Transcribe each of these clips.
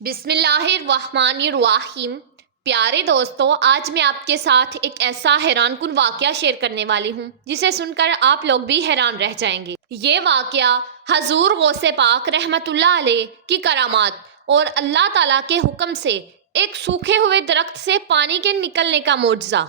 بسم اللہ الرحمن الرحیم۔ پیارے دوستو، آج میں آپ کے ساتھ ایک ایسا حیران کن واقعہ شیئر کرنے والی ہوں جسے سن کر آپ لوگ بھی حیران رہ جائیں گے۔ یہ واقعہ حضور غوث پاک رحمت اللہ علیہ کی کرامات اور اللہ تعالیٰ کے حکم سے ایک سوکھے ہوئے درخت سے پانی کے نکلنے کا معجزہ۔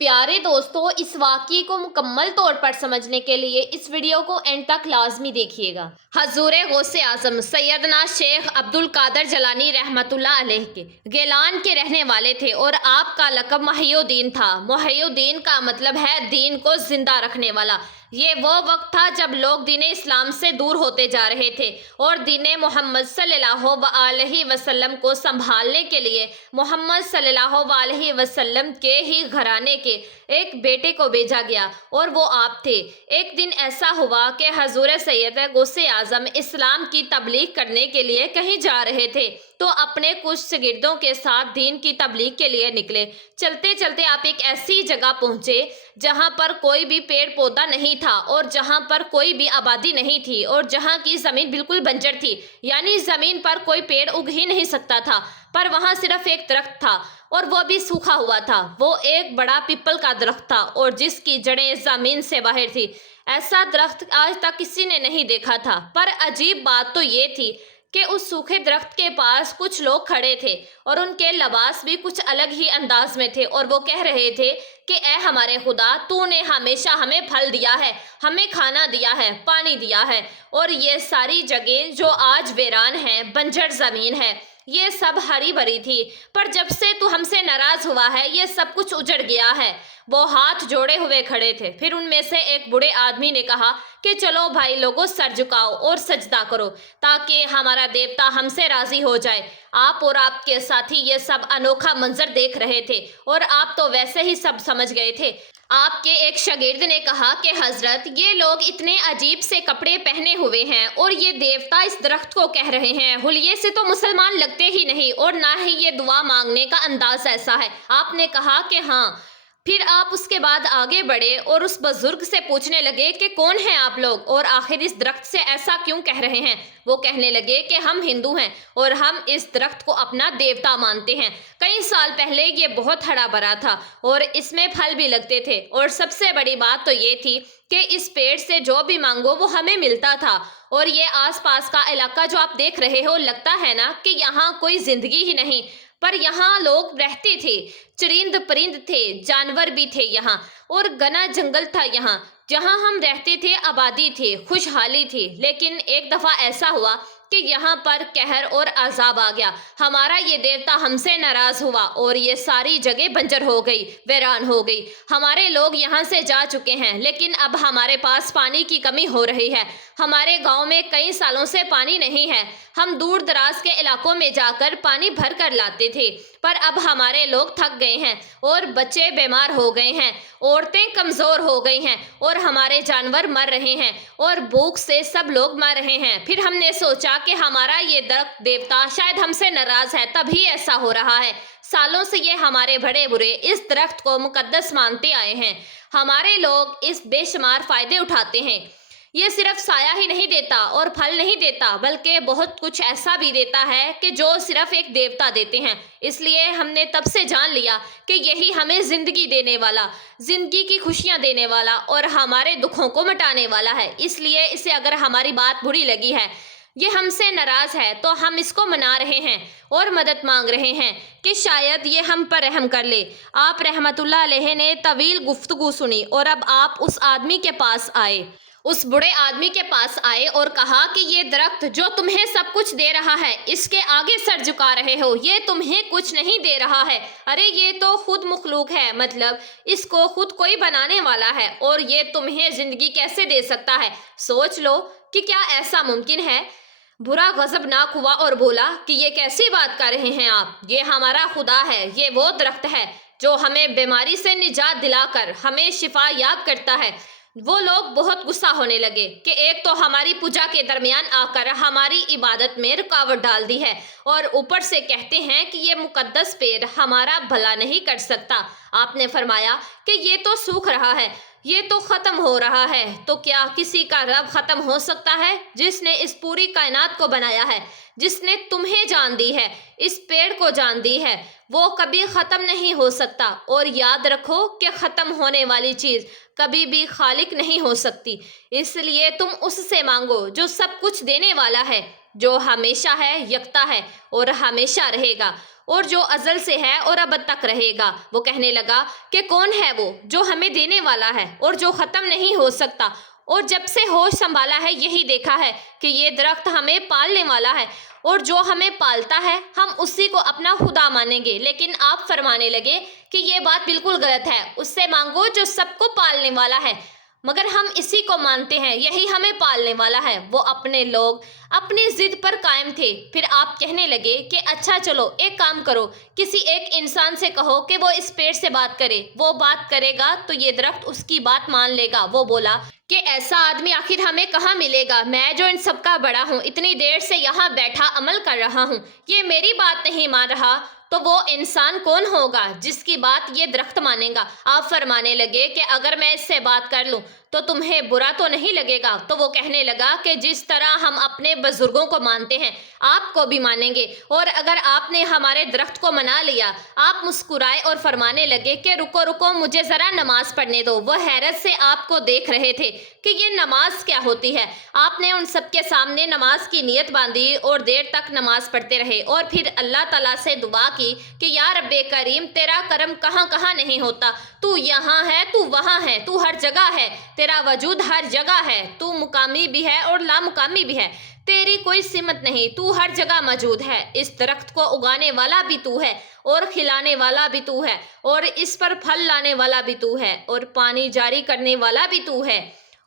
پیارے دوستو، اس واقعے کو مکمل طور پر سمجھنے کے لیے اس ویڈیو کو اینڈ تک لازمی دیکھیے گا۔ حضور غوث اعظم سیدنا شیخ عبد القادر جیلانی رحمت اللہ علیہ کے گیلان کے رہنے والے تھے اور آپ کا لقب محی الدین تھا۔ محی الدین کا مطلب ہے دین کو زندہ رکھنے والا۔ یہ وہ وقت تھا جب لوگ دین اسلام سے دور ہوتے جا رہے تھے اور دین محمد صلی اللہ علیہ وسلم کو سنبھالنے کے لیے محمد صلی اللہ علیہ وسلم کے ہی گھرانے کے ایک بیٹے کو بھیجا گیا اور وہ آپ تھے۔ ایک دن ایسا ہوا کہ حضور سید غوث اعظم اسلام کی تبلیغ کرنے کے لیے کہیں جا رہے تھے تو اپنے کچھ شاگردوں کے ساتھ دین کی تبلیغ کے لیے نکلے۔ چلتے چلتے آپ ایک ایسی جگہ پہنچے جہاں پر کوئی بھی پیڑ پودا نہیں تھا اور جہاں پر کوئی بھی آبادی نہیں تھی اور جہاں کی زمین بالکل بنجر تھی، یعنی زمین پر کوئی پیڑ اگ ہی نہیں سکتا تھا، پر وہاں صرف ایک درخت تھا اور وہ بھی سوکھا ہوا تھا۔ وہ ایک بڑا پیپل کا درخت تھا اور جس کی جڑیں زمین سے باہر تھی۔ ایسا درخت آج تک کسی نے نہیں دیکھا تھا، پر عجیب بات تو یہ تھی کہ اس سوکھے درخت کے پاس کچھ لوگ کھڑے تھے اور ان کے لباس بھی کچھ الگ ہی انداز میں تھے اور وہ کہہ رہے تھے کہ اے ہمارے خدا، تو نے ہمیشہ ہمیں پھل دیا ہے، ہمیں کھانا دیا ہے، پانی دیا ہے، اور یہ ساری جگہیں جو آج ویران ہیں، بنجر زمین ہے، یہ سب ہری بھری تھی، پر جب سے تو ہم سے ناراض ہوا ہے یہ سب کچھ اجڑ گیا ہے۔ وہ ہاتھ جوڑے ہوئے کھڑے تھے۔ پھر ان میں سے ایک بوڑھے آدمی نے کہا کہ چلو بھائی لوگوں، سر جھکاؤ اور سجدہ کرو تاکہ ہمارا دیوتا ہم سے راضی ہو جائے۔ آپ اور آپ کے ساتھی یہ سب انوکھا منظر دیکھ رہے تھے اور آپ تو ویسے ہی سب سمجھ گئے تھے۔ آپ کے ایک شاگرد نے کہا کہ حضرت، یہ لوگ اتنے عجیب سے کپڑے پہنے ہوئے ہیں اور یہ دیوتا اس درخت کو کہہ رہے ہیں، حلیے سے تو مسلمان لگتے ہی نہیں اور نہ ہی یہ دعا مانگنے کا انداز ایسا ہے۔ آپ نے کہا کہ ہاں۔ پھر آپ اس کے بعد آگے بڑھے اور اس بزرگ سے پوچھنے لگے کہ کون ہیں آپ لوگ اور آخر اس درخت سے ایسا کیوں کہہ رہے ہیں؟ وہ کہنے لگے کہ ہم ہندو ہیں اور ہم اس درخت کو اپنا دیوتا مانتے ہیں۔ کئی سال پہلے یہ بہت ہرا بھرا تھا اور اس میں پھل بھی لگتے تھے، اور سب سے بڑی بات تو یہ تھی کہ اس پیڑ سے جو بھی مانگو وہ ہمیں ملتا تھا۔ اور یہ آس پاس کا علاقہ جو آپ دیکھ رہے ہو، لگتا ہے نا کہ یہاں کوئی زندگی ہی نہیں، پر یہاں لوگ رہتے تھے، چرند پرند تھے، جانور بھی تھے یہاں، اور گھنا جنگل تھا یہاں۔ جہاں ہم رہتے تھے آبادی تھی، خوشحالی تھی، لیکن ایک دفعہ ایسا ہوا کہ یہاں پر قہر اور عذاب آ گیا۔ ہمارا یہ دیوتا ہم سے ناراض ہوا اور یہ ساری جگہ بنجر ہو گئی، ویران ہو گئی۔ ہمارے لوگ یہاں سے جا چکے ہیں، لیکن اب ہمارے پاس پانی کی کمی ہو رہی ہے۔ ہمارے گاؤں میں کئی سالوں سے پانی نہیں ہے۔ ہم دور دراز کے علاقوں میں جا کر پانی بھر کر لاتے تھے، پر اب ہمارے لوگ تھک گئے ہیں اور بچے بیمار ہو گئے ہیں، عورتیں کمزور ہو گئی ہیں اور ہمارے جانور مر رہے ہیں اور بھوک سے سب لوگ مر رہے ہیں۔ پھر ہم نے سوچا کہ ہمارا یہ درخت دیوتا شاید ہم سے ناراض ہے، تبھی ایسا ہو رہا ہے۔ سالوں سے یہ ہمارے بڑے برے اس درخت کو مقدس مانتے آئے ہیں۔ ہمارے لوگ اس بے شمار فائدے اٹھاتے ہیں۔ یہ صرف سایہ ہی نہیں دیتا اور پھل نہیں دیتا، بلکہ بہت کچھ ایسا بھی دیتا ہے کہ جو صرف ایک دیوتا دیتے ہیں۔ اس لیے ہم نے تب سے جان لیا کہ یہی ہمیں زندگی دینے والا، زندگی کی خوشیاں دینے والا اور ہمارے دکھوں کو مٹانے والا ہے۔ اس لیے اسے اگر ہماری بات بری لگی ہے، یہ ہم سے ناراض ہے، تو ہم اس کو منا رہے ہیں اور مدد مانگ رہے ہیں کہ شاید یہ ہم پر رحم کر لے۔ آپ رحمت اللہ علیہ نے طویل گفتگو سنی اور اب آپ اس آدمی کے پاس آئے، اس بڑے آدمی کے پاس آئے اور کہا کہ یہ درخت جو تمہیں سب کچھ دے رہا ہے، اس کے آگے سر جھکا رہے ہو، یہ تمہیں کچھ نہیں دے رہا ہے۔ ارے یہ تو خود مخلوق ہے، مطلب اس کو خود کوئی بنانے والا ہے، اور یہ تمہیں زندگی کیسے دے سکتا ہے؟ سوچ لو کہ کیا ایسا ممکن ہے؟ برا غضبناک ہوا اور بولا کہ یہ کیسی بات کر رہے ہیں آپ؟ یہ ہمارا خدا ہے، یہ وہ درخت ہے جو ہمیں بیماری سے نجات دلا کر ہمیں شفا یاب کرتا ہے، وہ لوگ بہت غصہ ہونے لگے کہ ایک تو ہماری پوجا کے درمیان آ کر ہماری عبادت میں رکاوٹ ڈال دی ہے اور اوپر سے کہتے ہیں کہ یہ مقدس پیڑ ہمارا بھلا نہیں کر سکتا۔ آپ نے فرمایا کہ یہ تو سوکھ رہا ہے، یہ تو ختم ہو رہا ہے، تو کیا کسی کا رب ختم ہو سکتا ہے جس نے اس پوری کائنات کو بنایا ہے، جس نے تمہیں جان دی ہے، اس پیڑ کو جان دی ہے؟ وہ کبھی ختم نہیں ہو سکتا۔ اور یاد رکھو کہ ختم ہونے والی چیز کبھی بھی خالق نہیں ہو سکتی، اس لیے تم اس سے مانگو جو سب کچھ دینے والا ہے، جو ہمیشہ ہے، یکتا ہے اور ہمیشہ رہے گا، اور جو ازل سے ہے اور ابد تک رہے گا۔ وہ کہنے لگا کہ کون ہے وہ جو ہمیں دینے والا ہے اور جو ختم نہیں ہو سکتا، اور جب سے ہوش سنبھالا ہے یہی دیکھا ہے کہ یہ درخت ہمیں پالنے والا ہے، اور جو ہمیں پالتا ہے ہم اسی کو اپنا خدا مانیں گے۔ لیکن آپ فرمانے لگے کہ یہ بات بالکل غلط ہے، اس سے مانگو جو سب کو پالنے والا ہے، مگر ہم اسی کو مانتے ہیں، یہی ہمیں پالنے والا ہے۔ وہ اپنے لوگ اپنی ضد پر قائم تھے۔ پھر آپ کہنے لگے کہ اچھا چلو ایک کام کرو، کسی ایک انسان سے کہو کہ وہ اس پیڑ سے بات کرے، وہ بات کرے گا تو یہ درخت اس کی بات مان لے گا۔ وہ بولا کہ ایسا آدمی آخر ہمیں کہاں ملے گا؟ میں جو ان سب کا بڑا ہوں، اتنی دیر سے یہاں بیٹھا عمل کر رہا ہوں، یہ میری بات نہیں مان رہا، تو وہ انسان کون ہوگا جس کی بات یہ درخت مانے گا؟ آپ فرمانے لگے کہ اگر میں اس سے بات کر لوں تو تمہیں برا تو نہیں لگے گا؟ تو وہ کہنے لگا کہ جس طرح ہم اپنے بزرگوں کو مانتے ہیں آپ کو بھی مانیں گے، اور اگر آپ نے ہمارے درخت کو منا لیا۔ آپ مسکرائے اور فرمانے لگے کہ رکو رکو، مجھے ذرا نماز پڑھنے دو۔ وہ حیرت سے آپ کو دیکھ رہے تھے کہ یہ نماز کیا ہوتی ہے۔ آپ نے ان سب کے سامنے نماز کی نیت باندھی اور دیر تک نماز پڑھتے رہے، اور پھر اللہ تعالیٰ سے دعا کی کہ یا رب کریم، تیرا کرم کہاں کہاں نہیں ہوتا، تو یہاں ہے، تو وہاں ہے، تو ہر جگہ ہے، تیرا وجود ہر جگہ ہے، تو مقامی بھی ہے اور لامقامی بھی ہے، تیری کوئی سمت نہیں، تو ہر جگہ موجود ہے۔ اس درخت کو اگانے والا بھی تو ہے اور کھلانے والا بھی تو ہے، اور اس پر پھل لانے والا بھی تو ہے، اور پانی جاری کرنے والا بھی تو ہے،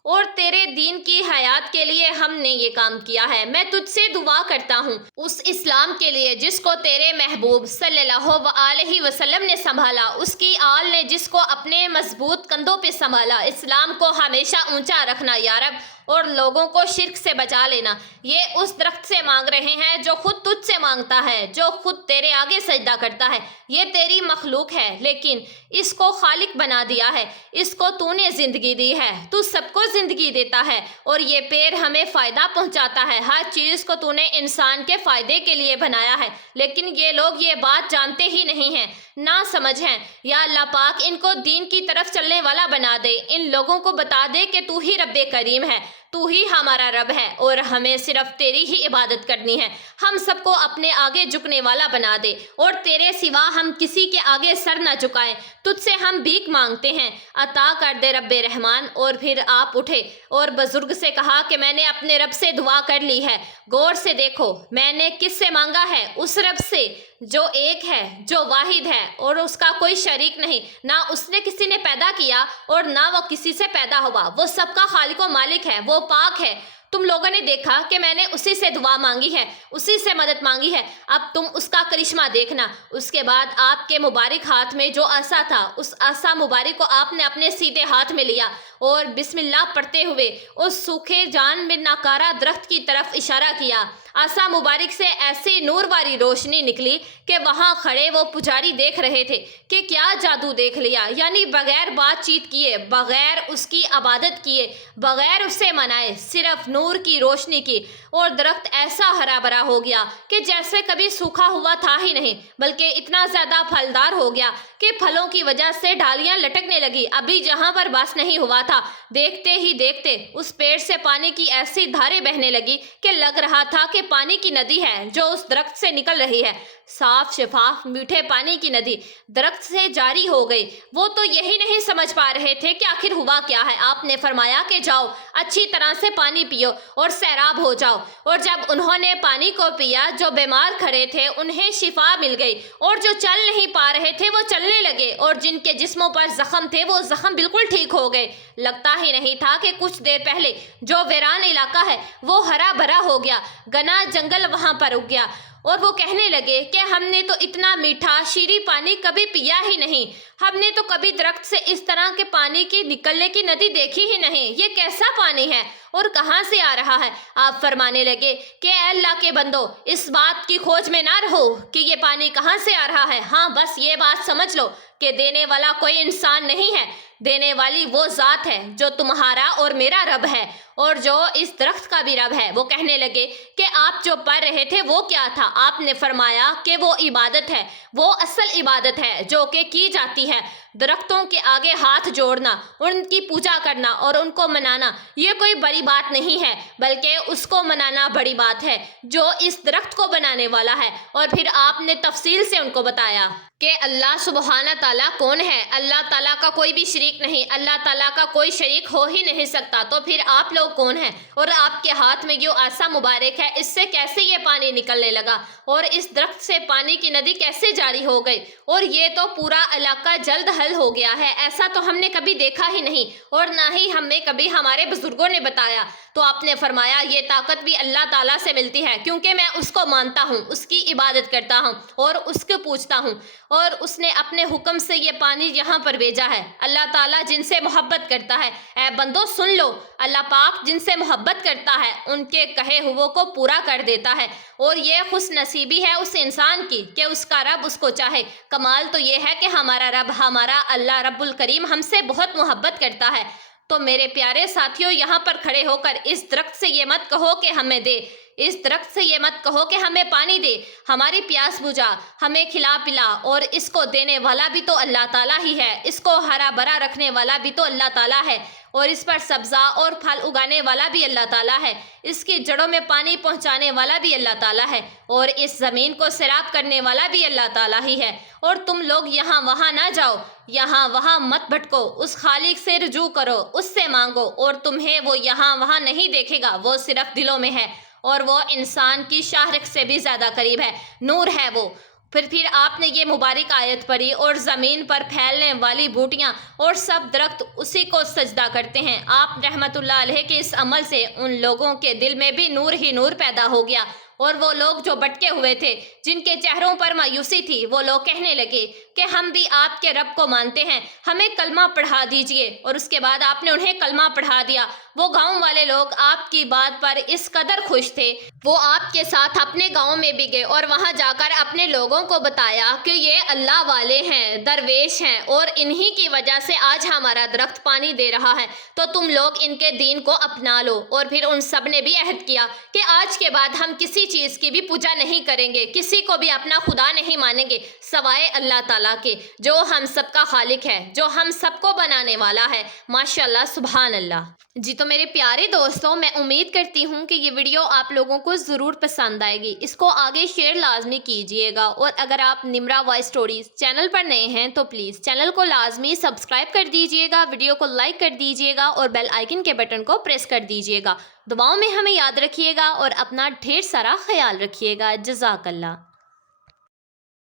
اور تیرے دین کی حیات کے لیے ہم نے یہ کام کیا ہے۔ میں تجھ سے دعا کرتا ہوں اس اسلام کے لیے جس کو تیرے محبوب صلی اللہ علیہ وسلم نے سنبھالا، اس کی آل نے جس کو اپنے مضبوط کندھوں پہ سنبھالا۔ اسلام کو ہمیشہ اونچا رکھنا یا رب، اور لوگوں کو شرک سے بچا لینا۔ یہ اس درخت سے مانگ رہے ہیں جو خود تجھ سے مانگتا ہے، جو خود تیرے آگے سجدہ کرتا ہے۔ یہ تیری مخلوق ہے، لیکن اس کو خالق بنا دیا ہے، اس کو تو نے زندگی دی ہے، تو سب کو زندگی دیتا ہے، اور یہ پیڑ ہمیں فائدہ پہنچاتا ہے۔ ہر چیز کو تو نے انسان کے فائدے کے لیے بنایا ہے، لیکن یہ لوگ یہ بات جانتے ہی نہیں ہیں، نہ سمجھ ہیں۔ یا اللہ پاک ان کو دین کی طرف چلنے والا بنا دے، ان لوگوں کو بتا دے کہ تو ہی رب کریم ہے، تو ہی ہمارا رب ہے، اور ہمیں صرف تیری ہی عبادت کرنی ہے۔ ہم سب کو اپنے آگے جھکنے والا بنا دے، اور تیرے سوا ہم کسی کے آگے سر نہ جھکائیں۔ تجھ سے ہم بھیک مانگتے ہیں، عطا کر دے رب رحمان۔ اور پھر آپ اٹھے اور بزرگ سے کہا کہ میں نے اپنے رب سے دعا کر لی ہے، غور سے دیکھو میں نے کس سے مانگا ہے؟ اس رب سے جو ایک ہے، جو واحد ہے، اور اس کا کوئی شریک نہیں، نہ اس نے کسی نے پیدا کیا اور نہ وہ کسی سے پیدا ہوا۔ وہ سب کا خالق و مالک ہے، وہ پاک ہے۔ تم لوگوں نے دیکھا کہ میں نے اسی سے دعا مانگی ہے، اسی سے مدد مانگی ہے، اب تم اس کا کرشمہ دیکھنا۔ اس کے بعد آپ کے مبارک ہاتھ میں جو عصا تھا، اس عصا مبارک کو آپ نے اپنے سیدھے ہاتھ میں لیا اور بسم اللہ پڑھتے ہوئے اس سوکھے جان میں ناکارہ درخت کی طرف اشارہ کیا۔ عصا مبارک سے ایسی نور والی روشنی نکلی کہ وہاں کھڑے وہ پجاری دیکھ رہے تھے کہ کیا جادو دیکھ لیا، یعنی بغیر بات چیت کیے، بغیر اس کی عبادت کیے، بغیر اسے منائے، صرف نور کی روشنی کی، اور درخت ایسا ہرا بھرا ہو گیا کہ جیسے کبھی سوکھا ہوا تھا ہی نہیں، بلکہ اتنا زیادہ پھلدار ہو گیا کہ پھلوں کی وجہ سے ڈالیاں لٹکنے لگی۔ ابھی جہاں پر بس نہیں ہوا تھا، دیکھتے ہی دیکھتے اس پیڑ سے پانی کی ایسی دھاریں بہنے لگی کہ لگ رہا تھا کہ پانی کی ندی ہے جو اس درخت سے نکل رہی ہے، صاف شفاف میٹھے پانی کی ندی درخت سے جاری ہو گئی۔ وہ تو یہی نہیں سمجھ پا رہے تھے کہ آخر ہوا کیا ہے۔ آپ نے فرمایا کہ جاؤ اچھی طرح سے پانی پیو اور سیراب ہو جاؤ۔ اور جب انہوں نے پانی کو پیا، جو بیمار کھڑے تھے انہیں شفا مل گئی، اور جو چل نہیں پا رہے تھے وہ چلنے لگے، اور جن کے جسموں پر زخم تھے وہ زخم بالکل ٹھیک ہو گئے۔ لگتا ہی نہیں تھا کہ کچھ دیر پہلے جو ویران علاقہ ہے وہ ہرا بھرا ہو گیا، گھنا جنگل وہاں پر اگ گیا، اور وہ کہنے لگے کہ ہم نے تو اتنا میٹھا شیریں پانی کبھی پیا ہی نہیں، ہم نے تو کبھی درخت سے اس طرح کے پانی کی نکلنے کی ندی دیکھی ہی نہیں، یہ کیسا پانی ہے اور کہاں سے آ رہا ہے؟ آپ فرمانے لگے کہ اے اللہ کے بندو، اس بات کی کھوج میں نہ رہو کہ یہ پانی کہاں سے آ رہا ہے، ہاں بس یہ بات سمجھ لو کہ دینے والا کوئی انسان نہیں ہے، دینے والی وہ ذات ہے جو تمہارا اور میرا رب ہے اور جو اس درخت کا بھی رب ہے۔ وہ کہنے لگے کہ آپ جو پڑھ رہے تھے وہ کیا تھا؟ آپ نے فرمایا کہ وہ عبادت ہے، وہ اصل عبادت ہے جو کہ کی جاتی ہے، درختوں کے آگے ہاتھ جوڑنا، ان کی پوجا کرنا اور ان کو منانا، یہ کوئی بڑی بات نہیں ہے، بلکہ اس کو منانا بڑی بات ہے جو اس درخت کو بنانے والا ہے۔ اور پھر آپ نے تفصیل سے ان کو بتایا کہ اللہ سبحانہ تعالیٰ کون ہے، اللہ تعالیٰ کا کوئی بھی شریک نہیں، اللہ تعالیٰ کا کوئی شریک ہو ہی نہیں سکتا، تو پھر آپ لوگ کون ہیں اور آپ کے ہاتھ میں یہ عصا مبارک ہے، اس سے کیسے یہ پانی نکلنے لگا اور اس درخت سے پانی کی ندی کیسے جاری ہو گئی اور یہ تو پورا علاقہ جلد حل ہو گیا ہے، ایسا تو ہم نے کبھی دیکھا ہی نہیں اور نہ ہی ہمیں کبھی ہمارے بزرگوں نے بتایا۔ تو آپ نے فرمایا یہ طاقت بھی اللہ تعالیٰ سے ملتی ہے، کیونکہ میں اس کو مانتا ہوں، اس کی عبادت کرتا ہوں اور اس کو پوجتا ہوں، اور اس نے اپنے حکم سے یہ پانی یہاں پر بھیجا ہے۔ اللہ تعالیٰ جن سے محبت کرتا ہے، اے بندو سن لو، اللہ پاک جن سے محبت کرتا ہے ان کے کہے ہوئے کو پورا کر دیتا ہے، اور یہ خوش نصیبی ہے اس انسان کی کہ اس کا رب اس کو چاہے۔ کمال تو یہ ہے کہ ہمارا رب، ہمارا اللہ رب الکریم ہم سے بہت محبت کرتا ہے۔ تو میرے پیارے ساتھیوں، یہاں پر کھڑے ہو کر اس درخت سے یہ مت کہو کہ ہمیں دے، اس درخت سے یہ مت کہو کہ ہمیں پانی دے، ہماری پیاس بجھا، ہمیں کھلا پلا، اور اس کو دینے والا بھی تو اللہ تعالیٰ ہی ہے، اس کو ہرا بھرا رکھنے والا بھی تو اللہ تعالیٰ ہے، اور اس پر سبزہ اور پھل اگانے والا بھی اللہ تعالیٰ ہے، اس کی جڑوں میں پانی پہنچانے والا بھی اللہ تعالیٰ ہے، اور اس زمین کو سیراب کرنے والا بھی اللہ تعالیٰ ہی ہے۔ اور تم لوگ یہاں وہاں نہ جاؤ، یہاں وہاں مت بھٹکو، اس خالق سے رجوع کرو، اس سے مانگو، اور تمہیں وہ یہاں وہاں نہیں دیکھے گا، وہ صرف دلوں میں ہے، اور وہ انسان کی شاہرگ سے بھی زیادہ قریب ہے، نور ہے وہ۔ پھر آپ نے یہ مبارک آیت پڑھی، اور زمین پر پھیلنے والی بوٹیاں اور سب درخت اسی کو سجدہ کرتے ہیں۔ آپ رحمت اللہ علیہ کے اس عمل سے ان لوگوں کے دل میں بھی نور ہی نور پیدا ہو گیا، اور وہ لوگ جو بھٹکے ہوئے تھے، جن کے چہروں پر مایوسی تھی، وہ لوگ کہنے لگے کہ ہم بھی آپ کے رب کو مانتے ہیں، ہمیں کلمہ پڑھا دیجئے۔ اور اس کے بعد آپ نے انہیں کلمہ پڑھا دیا۔ وہ گاؤں والے لوگ آپ کی بات پر اس قدر خوش تھے، وہ آپ کے ساتھ اپنے گاؤں میں بھی گئے اور وہاں جا کر اپنے لوگوں کو بتایا کہ یہ اللہ والے ہیں، درویش ہیں، اور انہی کی وجہ سے آج ہمارا درخت پانی دے رہا ہے، تو تم لوگ ان کے دین کو اپنا لو۔ اور پھر ان سب نے بھی عہد کیا کہ آج کے بعد ہم کسی چیز کی بھی پوجا نہیں کریں گے، کسی کو بھی اپنا خدا نہیں مانیں گے سوائے اللہ تعالیٰ کے، جو ہم سب کا خالق ہے، جو ہم سب کو بنانے والا ہے۔ ماشاءاللہ، سبحان اللہ۔ جی تو میرے پیارے دوستوں، میں امید کرتی ہوں کہ یہ ویڈیو آپ لوگوں کو ضرور پسند آئے گی، اس کو آگے شیئر لازمی کیجئے گا، اور اگر آپ نمرا وائس سٹوریز چینل پر نئے ہیں تو پلیز چینل کو لازمی سبسکرائب کر دیجئے گا، ویڈیو کو لائک کر دیجئے گا اور بیل آئیکن کے بٹن کو پریس کر دیجئے گا۔ دعاؤں میں ہمیں یاد رکھیے گا اور اپنا ڈھیر سارا خیال رکھیے گا۔ جزاک اللہ۔